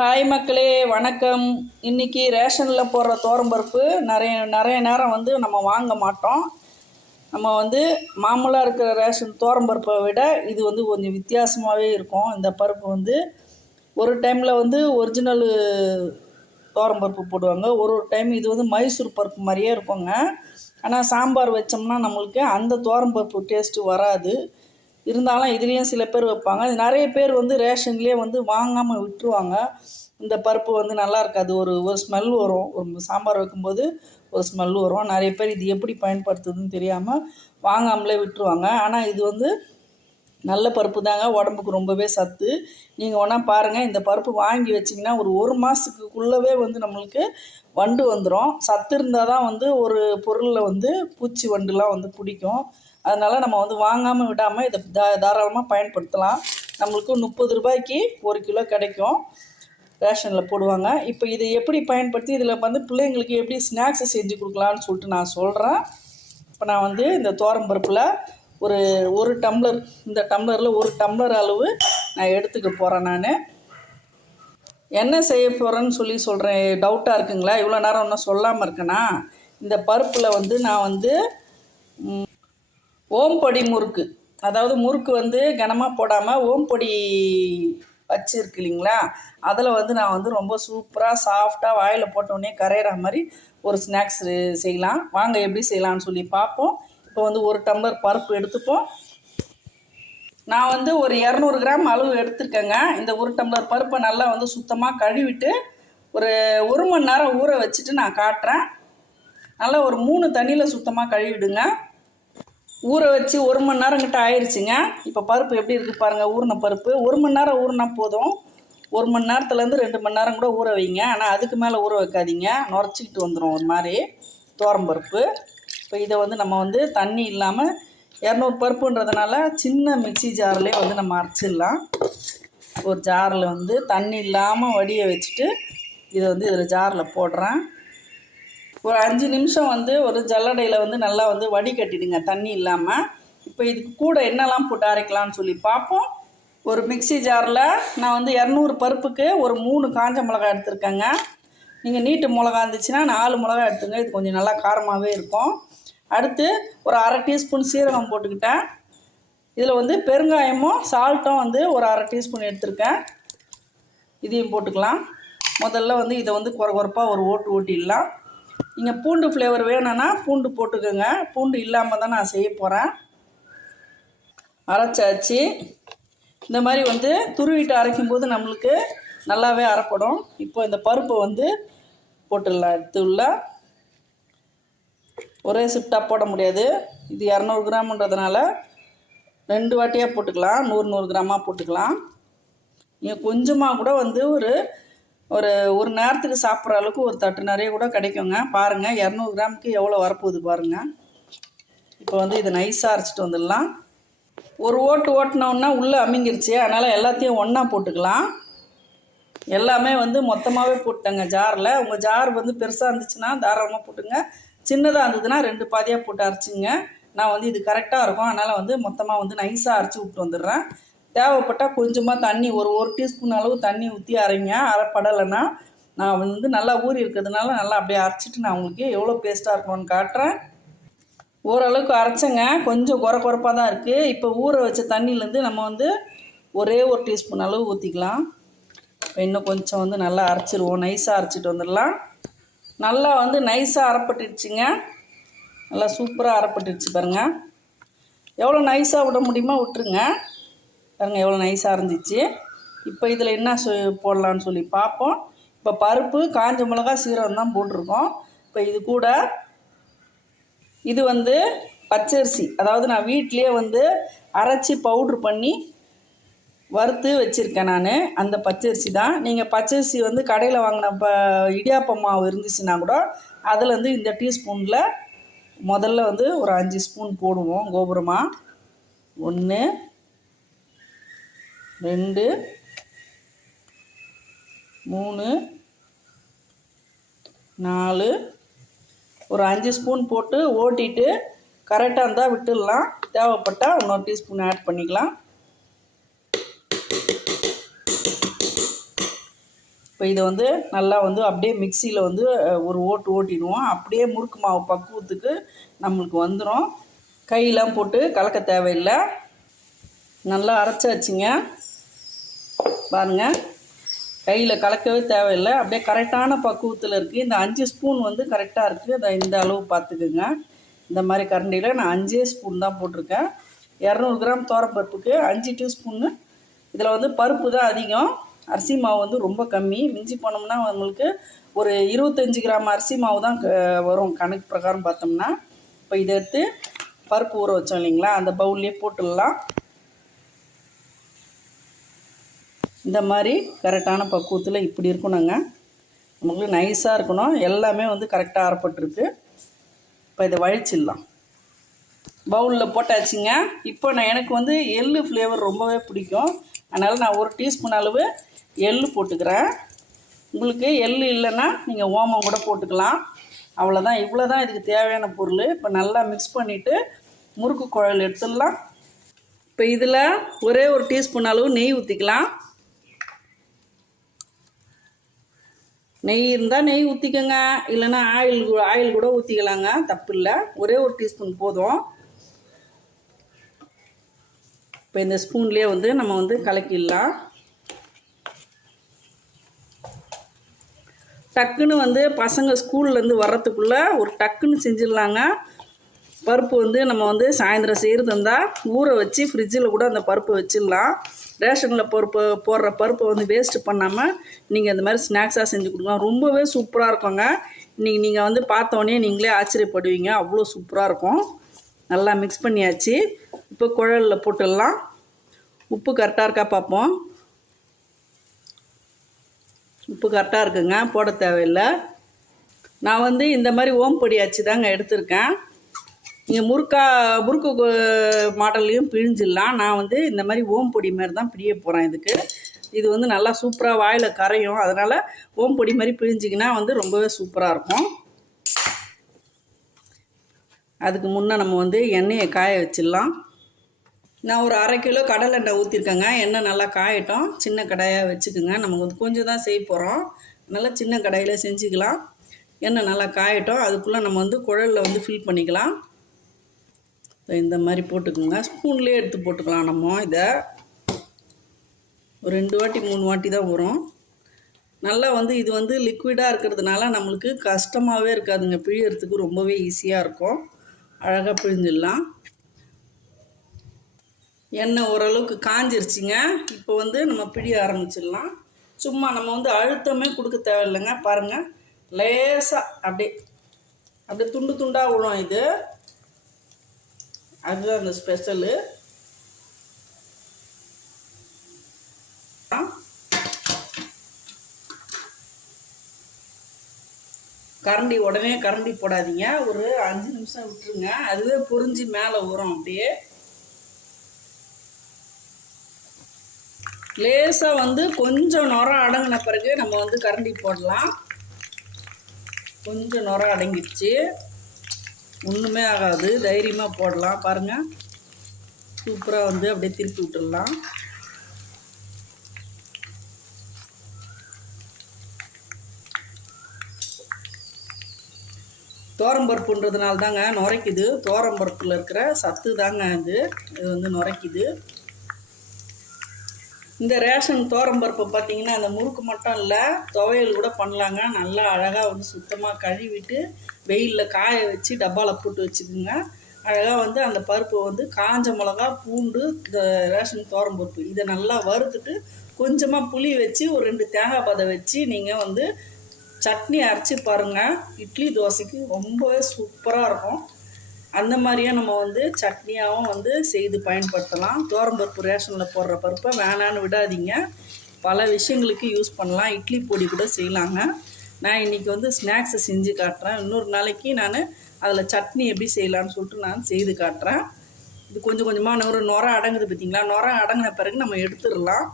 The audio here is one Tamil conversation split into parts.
ஹாய் மக்களே, வணக்கம். இன்றைக்கி ரேஷனில் போடுற துவரம்பருப்பு நிறைய நேரம் நம்ம வாங்க மாட்டோம். நம்ம மாமூலாக இருக்கிற ரேஷன் துவரம்பருப்பை விட இது கொஞ்சம் வித்தியாசமாகவே இருக்கும். இந்த பருப்பு ஒரு டைமில் ஒரிஜினல் துவரம்பருப்பு போடுவாங்க, ஒரு டைம் இது மைசூர் பருப்பு மாதிரியே இருக்குங்க. ஆனால் சாம்பார் வச்சோம்னா நம்மளுக்கு அந்த துவரம்பருப்பு டேஸ்ட்டு வராது. இருந்தாலும் இதுலேயும் சில பேர் வைப்பாங்க. நிறைய பேர் ரேஷன்லேயே வாங்காமல் விட்டுருவாங்க. இந்த பருப்பு நல்லா இருக்காது, ஒரு ஸ்மெல் வரும். ஒரு சாம்பார் வைக்கும்போது ஒரு ஸ்மெல் வரும். நிறைய பேர் இது எப்படி பயன்படுத்துதுன்னு தெரியாமல் வாங்காமலே விட்டுருவாங்க. ஆனால் இது நல்ல பருப்பு தாங்க, உடம்புக்கு ரொம்பவே சத்து. நீங்கள் ஒன்றா பாருங்கள், இந்த பருப்பு வாங்கி வச்சிங்கன்னா ஒரு மாதத்துக்குள்ளவே நம்மளுக்கு வண்டு வந்துடும். சத்து இருந்தால் தான் ஒரு பொருளில் பூச்சி வண்டுலாம் பிடிக்கும். அதனால் நம்ம வாங்காமல் விடாமல் இதை தாராளமாக பயன்படுத்தலாம். நம்மளுக்கு 30 ரூபாய்க்கு 1 கிலோ கிடைக்கும், ரேஷனில் போடுவாங்க. இப்போ இதை எப்படி பயன்படுத்தி இதில் பிள்ளைங்களுக்கு எப்படி ஸ்நாக்ஸை செஞ்சு கொடுக்கலான்னு சொல்லிட்டு நான் சொல்கிறேன். இப்போ நான் இந்த துவரம்பருப்பில் ஒரு டம்ளர், இந்த டம்ளரில் 1 டம்ளர் அளவு நான் எடுத்துக்க போகிறேன். நான் என்ன செய்ய போகிறேன்னு சொல்கிறேன். டவுட்டாக இருக்குங்களா? இவ்வளோ நேரம் ஒன்றும் சொல்லாமல் இருக்கேனா? இந்த பருப்பில் நான் ஓம்பொடி முறுக்கு, அதாவது முறுக்கு கனமாக போடாமல் ஓம்பொடி வச்சுருக்கு இல்லைங்களா, அதில் நான் ரொம்ப சூப்பராக சாஃப்டாக வாயில் போட்டோடனே கரையிற மாதிரி ஒரு ஸ்நாக்ஸ் செய்யலாம். வாங்க எப்படி செய்யலான்னு சொல்லி பார்ப்போம். இப்போ 1 டம்ளர் பருப்பு எடுத்துப்போம். நான் ஒரு 200 கிராம் அளவு எடுத்துருக்கேங்க. இந்த 1 டம்ளர் பருப்பை நல்லா சுத்தமாக கழுவிட்டு ஒரு 1 மணி நேரம் ஊற வச்சுட்டு நான் காட்டுறேன். நல்லா ஒரு 3 தண்ணியில் சுத்தமாக கழுவிடுங்க. ஊற வச்சு 1 மணி நேரம் கிட்ட ஆயிடுச்சுங்க. இப்போ பருப்பு எப்படி இருக்குது பாருங்கள். ஊறின பருப்பு 1 மணி நேரம் ஊறினா போதும். 1 மணி நேரத்துலேருந்து 2 மணி நேரம் கூட ஊற வைங்க. ஆனால் அதுக்கு மேலே ஊற வைக்காதீங்க, நுரைச்சிக்கிட்டு வந்துடும் ஒரு மாதிரி துவரம்பருப்பு. இப்போ இதை நம்ம தண்ணி இல்லாமல் 200 பருப்புன்றதுனால சின்ன மிக்சி ஜார்லேயே நம்ம அரைச்சிடலாம். ஒரு ஜாரில் தண்ணி இல்லாமல் வடிய வச்சுட்டு இதை இதில் ஜாரில் போடுறேன். ஒரு 5 நிமிஷம் ஒரு ஜல்லடையில் நல்லா வடிகட்டிடுங்க தண்ணி இல்லாமல். இப்போ இதுக்கு கூட என்னெல்லாம் போட்டு அரைக்கலாம்னு சொல்லி பார்ப்போம். ஒரு மிக்சி ஜாரில் நான் 200 பருப்புக்கு ஒரு 3 காஞ்ச மிளகாய் எடுத்துருக்கேங்க. நீங்கள் நீட்டு மிளகா இருந்துச்சுன்னா 4 மிளகா எடுத்துங்க, இது கொஞ்சம் நல்லா காரமாகவே இருக்கும். அடுத்து ஒரு 1/2 டீஸ்பூன் சீரகம் போட்டுக்கிட்டேன். இதில் பெருங்காயமும் சால்ட்டும் ஒரு 1/2 டீஸ்பூன் எடுத்துருக்கேன், இதையும் போட்டுக்கலாம். முதல்ல இதை குறைப்பாக ஒரு ஓட்டிடலாம். நீங்கள் பூண்டு ஃப்ளேவர் வேணும்னா பூண்டு போட்டுக்கோங்க, பூண்டு இல்லாமல் தான் நான் செய்ய போகிறேன். அரைச்சாச்சு. இந்த மாதிரி துருவிட்டு அரைக்கும்போது நம்மளுக்கு நல்லாவே அரைப்படும். இப்போ இந்த பருப்பை போட்டுடலாம். எடுத்து உள்ள ஒரே ஷிஃப்டாக போட முடியாது, இது 200 கிராம்ன்றதுனால 2 வாட்டியாக போட்டுக்கலாம். 100 கிராமாக போட்டுக்கலாம். நீங்கள் கொஞ்சமாக கூட ஒரு நேரத்துக்கு சாப்பிட்ற அளவுக்கு ஒரு தட்டு நிறைய கூட கிடைக்குங்க. பாருங்கள் 200 கிராமுக்கு எவ்வளோ வரப்போகுது பாருங்கள். இப்போ இதை நைஸாக அரைச்சிட்டு வந்துடலாம். ஒரு ஓட்டினோன்னா உள்ளே அமிங்கிருச்சு, அதனால் எல்லாத்தையும் ஒன்றா போட்டுக்கலாம். எல்லாமே மொத்தமாகவே போட்டேங்க ஜாரில். உங்கள் ஜார் பெருசாக இருந்துச்சுன்னா தாராளமாக போட்டுங்க, சின்னதாக இருந்ததுன்னா 2 பாதியாக போட்டு அரைச்சிங்க. நான் இது கரெக்டாக இருக்கும், அதனால் மொத்தமாக நைஸாக அரைச்சி விட்டு வந்துடுறேன். தேவைப்பட்டால் கொஞ்சமாக தண்ணி ஒரு டீஸ்பூன் அளவு தண்ணி ஊற்றி அரைங்க. அரைப்படலைன்னா நான் நல்லா ஊறி இருக்கிறதுனால நல்லா அப்படியே அரைச்சிட்டு நான் உங்களுக்கு எவ்வளோ பேஸ்ட்டாக இருக்கணும்னு காட்டுறேன். ஓரளவுக்கு அரைச்சேங்க, கொஞ்சம் குறைப்பாக தான் இருக்குது. இப்போ ஊற வச்ச தண்ணியிலேருந்து நம்ம ஒரே 1 டீஸ்பூன் அளவு ஊற்றிக்கலாம். இன்னும் கொஞ்சம் நல்லா அரைச்சிருவோம், நைஸாக அரைச்சிட்டு வந்துடலாம். நல்லா நைஸாக அரைப்பட்டுடுச்சுங்க, நல்லா சூப்பராக அரைப்பட்டுடுச்சு பாருங்கள். எவ்வளோ நைஸாக விட முடியுமோ விட்டுருங்க. பாருங்கள் எவ்வளோ நைஸாக இருந்துச்சு. இப்போ இதில் என்ன போடலான்னு சொல்லி பார்ப்போம். இப்போ பருப்பு, காஞ்ச மிளகா, சீரகம் தான் போட்டிருக்கோம். இப்போ இது கூட இது பச்சரிசி, அதாவது நான் வீட்டிலேயே அரைச்சி பவுட்ரு பண்ணி வறுத்து வச்சுருக்கேன் நான். அந்த பச்சரிசி தான். நீங்கள் பச்சரிசி கடையில் வாங்கின இடியாப்பம் மாவு இருந்துச்சுன்னா கூட அதில் இந்த டீஸ்பூனில் முதல்ல ஒரு 5 ஸ்பூன் போடுவோம் கோபுரமாக. 1 2 3 4 ஒரு 5 ஸ்பூன் போட்டு ஓட்டிட்டு கரெக்டாக இருந்தால் விட்டுடலாம். தேவைப்பட்டால் இன்னொரு டீஸ்பூன் ஆட் பண்ணிக்கலாம். இப்போ இதை வந்து நல்லா வந்து அப்படியே மிக்சியில் வந்து ஒரு ஓட்டு ஓட்டிடுவோம். அப்படியே முறுக்கு மாவு பக்குவத்துக்கு நம்மளுக்கு வந்துடும். கையெல்லாம் போட்டு கலக்க தேவையில்லை. நல்லா அரைச்சாச்சுங்க பாருங்கள். கையில் கலக்கவே தேவையில்லை. அப்படியே கரெக்டான பக்குவத்தில் இருக்குது. இந்த 5 ஸ்பூன் வந்து கரெக்டாக இருக்குது. அதை இந்த அளவு பார்த்துக்குங்க. இந்த மாதிரி கரண்டியில் நான் 5 ஸ்பூன் தான் போட்டிருக்கேன். 200 கிராம் பருப்புக்கு 5 டீஸ்பூன்னு. இதில் வந்து பருப்பு தான் அதிகம், அரிசி மாவு வந்து ரொம்ப கம்மி. மிஞ்சி போனோம்னா நம்மளுக்கு ஒரு 25 கிராம் அரிசி மாவு தான் வரும் கணக்கு பிரகாரம் பார்த்தோம்னா. இப்போ இதை எடுத்து பருப்பு ஊற வச்சோம் இல்லைங்களா, அந்த பவுல்லையே போட்டுடலாம். இந்த மாதிரி கரெக்டான பக்குவத்தில் இப்படி இருக்கணுங்க. நமக்கு நைஸாக இருக்கணும். எல்லாமே வந்து கரெக்டாக அரைப்பட்டுருக்கு. இப்போ இதை வழிச்சிடலாம். பவுலில் போட்டாச்சுங்க. இப்போ எனக்கு வந்து எள்ளு ஃப்ளேவர் ரொம்பவே பிடிக்கும். அதனால் நான் 1 டீஸ்பூன் அளவு எள்ளு போட்டுக்கிறேன். உங்களுக்கு எள்ளு இல்லைன்னா நீங்கள் ஓமம் கூட போட்டுக்கலாம். அவ்வளோதான். இவ்வளோ தான் இதுக்கு தேவையான பொருள். இப்போ நல்லா மிக்ஸ் பண்ணிவிட்டு முறுக்கு குழல் எடுத்துடலாம். இப்போ இதில் ஒரே 1 டீஸ்பூன் அளவு நெய் ஊற்றிக்கலாம். நெய் இருந்தால் நெய் ஊற்றிக்கோங்க, இல்லைன்னா ஆயில் கூட ஊற்றிக்கலாங்க, தப்பு இல்லை. ஒரே 1 டீஸ்பூன் போதும். இப்போ இந்த ஸ்பூன்லேயே வந்து நம்ம வந்து கலக்கிடலாம். டக்குன்னு வந்து பசங்க ஸ்கூல்லேருந்து வர்றதுக்குள்ளே ஒரு டக்குன்னு செஞ்சிடலாங்க. பருப்பு வந்து நம்ம வந்து சாயந்தரம் செய்கிறது இருந்தால் ஊற வச்சு ஃப்ரிட்ஜில் கூட அந்த பருப்பை வச்சிடலாம். ரேஷனில் போடுற பருப்பை வந்து வேஸ்ட்டு பண்ணாமல் நீங்கள் இந்த மாதிரி ஸ்நாக்ஸாக செஞ்சு கொடுக்கலாம். ரொம்பவே சூப்பராக இருக்குங்க. இன்றைக்கி நீங்கள் வந்து பார்த்தோன்னே நீங்களே ஆச்சரியப்படுவீங்க, அவ்வளோ சூப்பராக இருக்கும். நல்லா மிக்ஸ் பண்ணியாச்சு. இப்போ குழலில் போட்டுடலாம். உப்பு கரெக்டாக இருக்கா பார்ப்போம். உப்பு கரெக்டாக இருக்குங்க, போட தேவையில்லை. நான் வந்து இந்த மாதிரி ஓம்பொடி அச்சு தாங்க எடுத்திருக்கேன். நீங்கள் முறுக்கு மாடல்லையும் பிழிஞ்சிடலாம். நான் வந்து இந்த மாதிரி ஓம்பொடி மாதிரி தான் பிழிய போகிறேன். இது வந்து நல்லா சூப்பராக வாயில் கரையும். அதனால் ஓம்பொடி மாதிரி பிழிஞ்சிங்கன்னா வந்து ரொம்பவே சூப்பராக இருக்கும். அதுக்கு முன்னே நம்ம வந்து எண்ணெயை காய வச்சிடலாம். நான் ஒரு 1/2 கிலோ கடலை எண்ணெய் ஊற்றிருக்கேங்க. எண்ணெய் நல்லா காயட்டும். சின்ன கடாயாக வச்சுக்கோங்க. நம்ம வந்து கொஞ்சம் தான் செய்ய போகிறோம், நல்லா சின்ன கடாயில் செஞ்சுக்கலாம். எண்ணெய் நல்லா காயட்டும். அதுக்குள்ளே நம்ம வந்து குழலில் வந்து ஃபில் பண்ணிக்கலாம். இந்த மாதிரி போட்டுக்கோங்க. ஸ்பூன்லேயே எடுத்து போட்டுக்கலாம். நம்ம இதை ஒரு 2 வாட்டி 3 வாட்டி தான் வரும். நல்லா வந்து இது வந்து லிக்விடாக இருக்கிறதுனால நம்மளுக்கு கஷ்டமாகவே இருக்காதுங்க. பிழியறதுக்கு ரொம்பவே ஈஸியாக இருக்கும். அழகாக பிழிஞ்சிடலாம். எண்ணெய் ஓரளவுக்கு காஞ்சிருச்சுங்க. இப்போ வந்து நம்ம பிழிய ஆரம்பிச்சிடலாம். சும்மா நம்ம வந்து அழுத்தமே கொடுக்க தேவையில்லைங்க. பாருங்கள், லேசாக அப்படியே துண்டு துண்டாக விழும். இது அதுதான் அந்த ஸ்பெஷலு. உடனே கரண்டி போடாதீங்க. ஒரு 5 நிமிஷம் விட்டுருங்க. அதுவே பொரிஞ்சு மேலே வரும். அப்படியே லேசாக வந்து கொஞ்சம் நுர அடங்கின பிறகு நம்ம வந்து கரண்டி போடலாம். கொஞ்சம் நுர அடங்கிடுச்சு, ஒன்றுமே ஆகாது, தைரியமாக போடலாம். பாருங்கள், சூப்பராக வந்து அப்படியே திருப்பி விட்டுடலாம். தோரம்பருப்புன்றதுனால தாங்க நுரைக்குது. தோரம்பருப்பில் இருக்கிற சத்து தாங்க இது வந்து நுரைக்குது. இந்த ரேஷன் தோரம்பருப்பை பார்த்தீங்கன்னா அந்த முறுக்கு மட்டும் இல்லை, துவையல் கூட பண்ணலாங்க. நல்லா அழகாக வந்து சுத்தமாக கழுவிட்டு வெயிலில் காய வச்சு டப்பாவில் போட்டு வச்சுக்கோங்க. அழகாக வந்து அந்த பருப்பை வந்து காஞ்ச மிளகா, பூண்டு, இந்த ரேஷன் தோரம்பருப்பு இதை நல்லா வறுத்துட்டு கொஞ்சமாக புளி வச்சு ஒரு 2 தேங்காய் பதம் வச்சு நீங்கள் வந்து சட்னி அரைச்சி பாருங்கள். இட்லி தோசைக்கு ரொம்பவே சூப்பராக இருக்கும். அந்த மாதிரியே நம்ம வந்து சட்னியாகவும் வந்து செய்து பயன்படுத்தலாம். தோரம்பருப்பு ரேஷனில் போடுற பருப்பை வேணான்னு விடாதீங்க. பல விஷயங்களுக்கு யூஸ் பண்ணலாம். இட்லி பொடி கூட செய்யலாங்க. நான் இன்றைக்கி வந்து ஸ்நாக்ஸை செஞ்சு காட்டுறேன். இன்னொரு நாளைக்கு நான் அதில் சட்னி எப்படி செய்யலான்னு சொல்லிட்டு நான் செய்து காட்டுறேன். இது கொஞ்சம் கொஞ்சமாக ஒரு நுர அடங்குது பார்த்திங்களா. நுர அடங்கின பிறகு நம்ம எடுத்துடலாம்.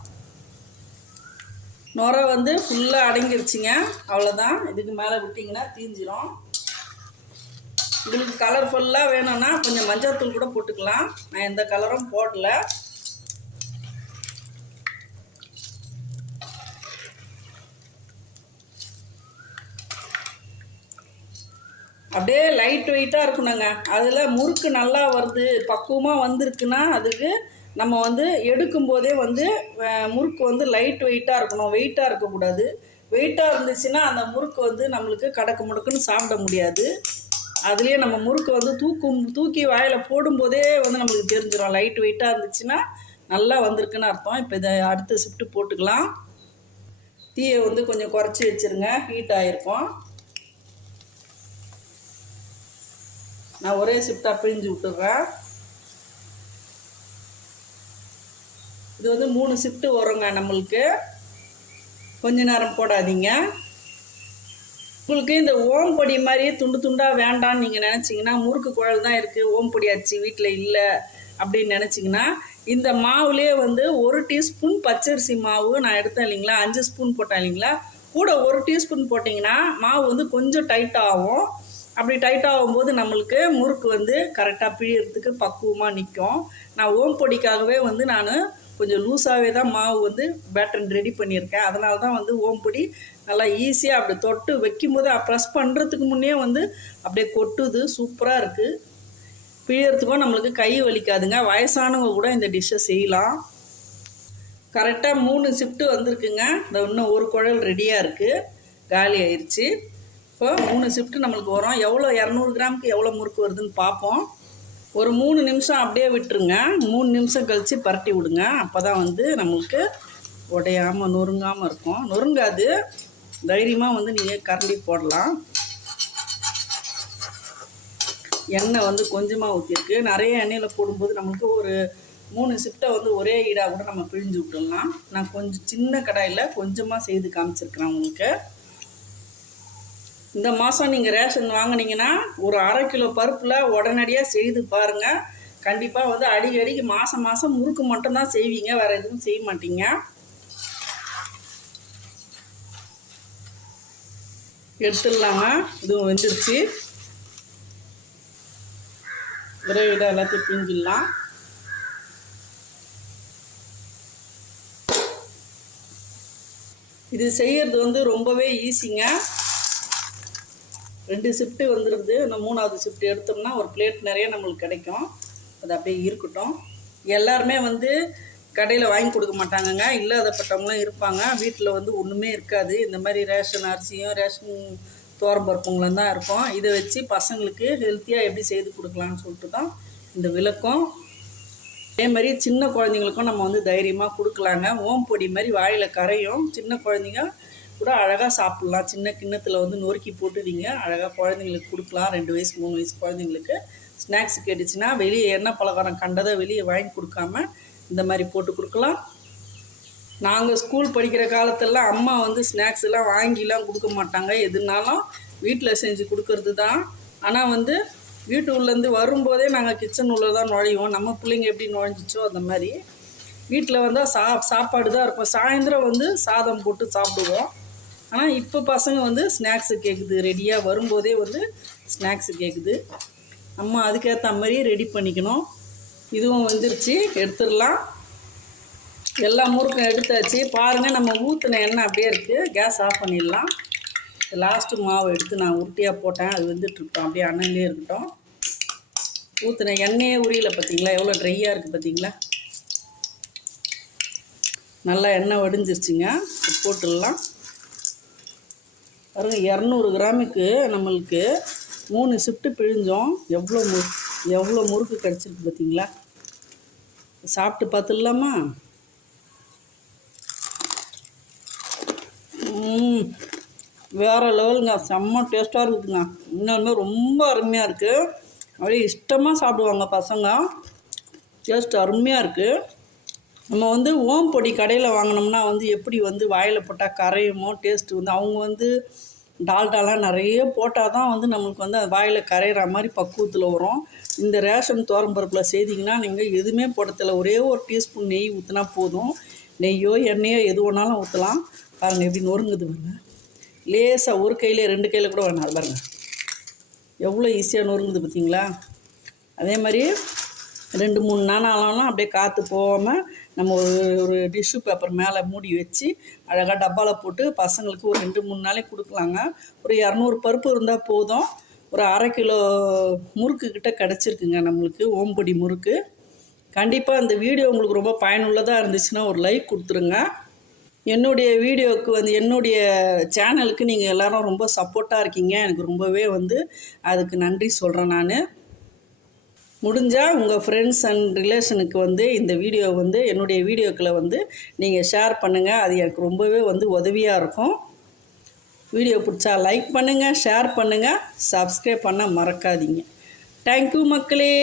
நுர வந்து ஃபுல்லாக அடங்கிருச்சுங்க. அவ்வளோதான். இதுக்கு மேலே விட்டிங்கன்னா தீஞ்சிரும். உங்களுக்கு கலர்ஃபுல்லாக வேணும்னா கொஞ்சம் மஞ்சள் தூள் கூட போட்டுக்கலாம். நான் எந்த கலரும் போடல. அப்படியே லைட் வெயிட்டாக இருக்கணுங்க. அதில் முறுக்கு நல்லா வருது, பக்குவமாக வந்திருக்குன்னா அதுக்கு நம்ம வந்து எடுக்கும்போதே வந்து முறுக்கு வந்து லைட் வெயிட்டாக இருக்கணும், வெயிட்டாக இருக்கக்கூடாது. வெயிட்டாக இருந்துச்சுன்னா அந்த முறுக்கு வந்து நம்மளுக்கு கடக்கு முடக்குன்னு சாப்பிட முடியாது. அதுலேயே நம்ம முறுக்கு வந்து தூக்கி வாயில் போடும்போதே வந்து நம்மளுக்கு தெரிஞ்சிடும். லைட் வெயிட்டாக இருந்துச்சுன்னா நல்லா வந்திருக்குன்னு அர்த்தம். இப்போ இதை அடுத்த ஷிஃப்ட்டு போட்டுக்கலாம். தீயை வந்து கொஞ்சம் குறைச்சி வச்சுருங்க, ஹீட் ஆகிருக்கும். நான் ஒரே ஷிஃப்டாக பிழிஞ்சு விட்டுறேன். இது வந்து 3 ஷிஃப்ட்டு வருங்க நம்மளுக்கு. கொஞ்ச நேரம் போடாதீங்க. உங்களுக்கு இந்த ஓம் பொடி மாதிரி துண்டு துண்டாக வேண்டான்னு நீங்கள் நினச்சிங்கன்னா, முறுக்கு குழல் தான் இருக்குது, ஓம் பொடி ஆச்சு வீட்டில் இல்லை அப்படின்னு நினச்சிங்கன்னா, இந்த மாவுலேயே வந்து 1 டீஸ்பூன் பச்சரிசி மாவு நான் எடுத்தேன் இல்லைங்களா, 5 ஸ்பூன் போட்டேன் இல்லைங்களா, கூட 1 டீஸ்பூன் போட்டிங்கன்னா மாவு வந்து கொஞ்சம் டைட்டாகும். அப்படி டைட்டாகும்போது நம்மளுக்கு முறுக்கு வந்து கரெக்டாக பிழியறதுக்கு பக்குவமாக நிற்கும். நான் ஓம் பொடிக்காகவே வந்து நான் கொஞ்சம் லூஸாகவே தான் மாவு வந்து பேட்டர் ரெடி பண்ணியிருக்கேன். அதனால தான் வந்து ஓம் பொடி நல்லா ஈஸியாக அப்படி தொட்டு வைக்கும்போது ப்ரெஸ் பண்ணுறதுக்கு முன்னே வந்து அப்படியே கொட்டுது, சூப்பராக இருக்குது. பிழியறதுக்கும் நம்மளுக்கு கை வலிக்காதுங்க. வயசானவங்க கூட இந்த டிஷ்ஷை செய்யலாம். கரெக்டாக 3 ஷிஃப்ட்டு வந்திருக்குங்க. இந்த இன்னும் ஒரு குழல் ரெடியாக இருக்குது, காலி ஆயிடுச்சு. இப்போ 3 ஷிஃப்ட்டு நம்மளுக்கு வரும். எவ்வளோ 200 கிராமுக்கு எவ்வளோ முறுக்கு வருதுன்னு பார்ப்போம். ஒரு 3 நிமிஷம் அப்படியே விட்டுருங்க. 3 நிமிஷம் கழித்து பரட்டி விடுங்க. அப்போ தான் வந்து நம்மளுக்கு உடையாமல் நொறுங்காமல் இருக்கும். நொறுங்காது, தைரியமாக வந்து நீங்கள் கரண்டி போடலாம். எண்ணெய் வந்து கொஞ்சமாக ஊற்றிருக்கு. நிறைய எண்ணெயில் போடும்போது நம்மளுக்கு ஒரு 3 ஷிஃப்ட்டை வந்து ஒரே ஈடாக கூட நம்ம பிழிஞ்சு விட்டுடலாம். நான் கொஞ்சம் சின்ன கடாயில் கொஞ்சமாக செய்து காமிச்சிருக்கிறேன் உங்களுக்கு. இந்த மாதம் நீங்கள் ரேஷன் வாங்கினீங்கன்னா ஒரு 1/2 கிலோ பருப்பில் உடனடியாக செய்து பாருங்கள். கண்டிப்பாக வந்து அடிக்கடிக்கு மாதம் முறுக்கு மட்டும்தான் செய்வீங்க, வேறு எதுவும் செய்ய மாட்டீங்க. எடுத்துடலாங்க. இதுவும் வெந்துருச்சு. ஒரே விட எல்லாத்தையும் பிஞ்சிடலாம். இது செய்கிறது வந்து ரொம்பவே ஈஸிங்க. 2 ஷிஃப்ட்டு வந்துடுது. இன்னும் 3வது ஷிஃப்ட் எடுத்தோம்னா ஒரு பிளேட் நிறைய நம்மளுக்கு கிடைக்கும். அது அப்படியே இருக்கட்டும். எல்லாருமே வந்து கடையில் வாங்கி கொடுக்க மாட்டாங்கங்க. இல்லாதப்பட்டவங்களும் இருப்பாங்க. வீட்டில் வந்து ஒன்றுமே இருக்காது. இந்த மாதிரி ரேஷன் அரிசியும் ரேஷன் துவரம்பருப்புங்களும் தான் இருக்கும். இதை வச்சு பசங்களுக்கு ஹெல்த்தியாக எப்படி செய்து கொடுக்கலான்னு சொல்லிட்டு தான் இந்த விளக்கம். அதே மாதிரி சின்ன குழந்தைங்களுக்கும் நம்ம வந்து தைரியமாக கொடுக்கலாங்க. ஓம் பொடி மாதிரி வாயில் கரையும். சின்ன குழந்தைங்க கூட அழகாக சாப்பிட்லாம். சின்ன கிண்ணத்தில் வந்து நொறுக்கி போட்டு நீங்கள் அழகாக குழந்தைங்களுக்கு கொடுக்கலாம். 2 வயசு 3 வயசு குழந்தைங்களுக்கு ஸ்நாக்ஸ் கேட்டுச்சுன்னா வெளியே எண்ணெய் பலகாரம் கண்டதை வெளியே வாங்கி கொடுக்காம இந்த மாதிரி போட்டு கொடுக்கலாம். நாங்கள் ஸ்கூல் படிக்கிற காலத்திலலாம் அம்மா வந்து ஸ்நாக்ஸ் எல்லாம் வாங்கிலாம் கொடுக்க மாட்டாங்க. எதுனாலும் வீட்டில் செஞ்சு கொடுக்கறது தான். ஆனால் வந்து வீட்டு உள்ளேருந்து வரும்போதே நாங்கள் கிச்சன் உள்ளே தான் நுழைவோம். நம்ம பிள்ளைங்க எப்படி நுழைஞ்சிச்சோ அந்த மாதிரி வீட்டில் வந்தால் சாப்பாடு தான் இருக்கும். சாயந்தரம் வந்து சாதம் போட்டு சாப்பிடுவோம். ஆனால் இப்போ பசங்க வந்து ஸ்நாக்ஸு கேட்குது, ரெடியாக வரும்போதே வந்து ஸ்நாக்ஸு கேட்குது. நம்ம அதுக்கேற்ற மாதிரி ரெடி பண்ணிக்கணும். இதுவும் வந்துருச்சு, எடுத்துடலாம். எல்லா முறுக்கும் எடுத்தாச்சு. பாருங்கள், நம்ம ஊற்றின எண்ணெய் அப்படியே இருக்குது. கேஸ் ஆஃப் பண்ணிடலாம். லாஸ்ட்டு மாவு எடுத்து நான் உருட்டியாக போட்டேன், அது வந்துட்டுருக்கோம். அப்படியே அண்ணன்லேயே இருக்கட்டும். ஊற்றின எண்ணெயே உரியல பார்த்தீங்களா, எவ்வளோ ட்ரையாக இருக்குது பார்த்தீங்களா. நல்லா எண்ணெய் வடிஞ்சிருச்சுங்க. போட்டுடலாம். பாருங்க, 200 கிராமுக்கு நம்மளுக்கு 3 ஷிஃப்ட்டு பிழிஞ்சோம். எவ்வளோ முறுக்கு கிடச்சிருக்கு பார்த்தீங்களா. சாப்பிட்டு பார்த்துடலாமா. வேறு லெவலுங்க, செம்ம டேஸ்ட்டாக இருக்குதுங்க. இன்னொன்று ரொம்ப அருமையாக இருக்குது. அப்படியே இஷ்டமாக சாப்பிடுவாங்க பசங்க. டேஸ்ட் அருமையாக இருக்குது. நம்ம வந்து ஓம் பொடி கடையில் வாங்கினோம்னா வந்து எப்படி வந்து வாயில் போட்டால் கரையுமோ டேஸ்ட்டு வந்து அவங்க வந்து டால்டாலாம் நிறைய போட்டால் தான் வந்து நம்மளுக்கு வந்து வாயில் கரையிற மாதிரி பக்குவத்தில் வரும். இந்த ரேஷன் துவரம்பருப்பில் செய்திங்கன்னா நீங்கள் எதுவுமே போட்டதில்ல, ஒரே ஒரு டீஸ்பூன் நெய் ஊற்றினா போதும். நெய்யோ எண்ணெயோ எது வேணாலும் ஊற்றலாம். பாருங்கள் எப்படி நொறுங்குது பாருங்கள். லேசாக ஒரு கையில் 2 கையில் கூட வேணாம். அது பாருங்கள் எவ்வளோ ஈஸியாக நொறுங்குது பார்த்தீங்களா. அதே மாதிரி 2-3 நாளாலாம் அப்படியே காற்று போகாமல் நம்ம ஒரு டிஷ்யூ பேப்பர் மேலே மூடி வச்சு அழகாக டப்பாவில் போட்டு பசங்களுக்கு ஒரு 2-3 நாளைக்கு கொடுக்கலாங்க. ஒரு 200 பருப்பு இருந்தால் போதும். ஒரு 1/2 கிலோ முறுக்கு கிட்ட கிடச்சிருக்குங்க நம்மளுக்கு, ஓம்பொடி முறுக்கு. கண்டிப்பாக இந்த வீடியோ உங்களுக்கு ரொம்ப பயனுள்ளதாக இருந்துச்சுன்னா ஒரு லைக் கொடுத்துருங்க. என்னுடைய வீடியோவுக்கு வந்து என்னுடைய சேனலுக்கு நீங்கள் எல்லோரும் ரொம்ப சப்போர்ட்டாக இருக்கீங்க. எனக்கு ரொம்பவே வந்து அதுக்கு நன்றி சொல்கிறேன் நான். முடிஞ்சால் உங்கள் ஃப்ரெண்ட்ஸ் அண்ட் ரிலேஷனுக்கு வந்து இந்த வீடியோ வந்து என்னுடைய வீடியோக்களை வந்து நீங்கள் ஷேர் பண்ணுங்கள். அது எனக்கு ரொம்பவே வந்து உதவியாக இருக்கும். வீடியோ பிடிச்சா லைக் பண்ணுங்கள், ஷேர் பண்ணுங்கள், சப்ஸ்கிரைப் பண்ண மறக்காதீங்க. தேங்க்யூ மக்களே.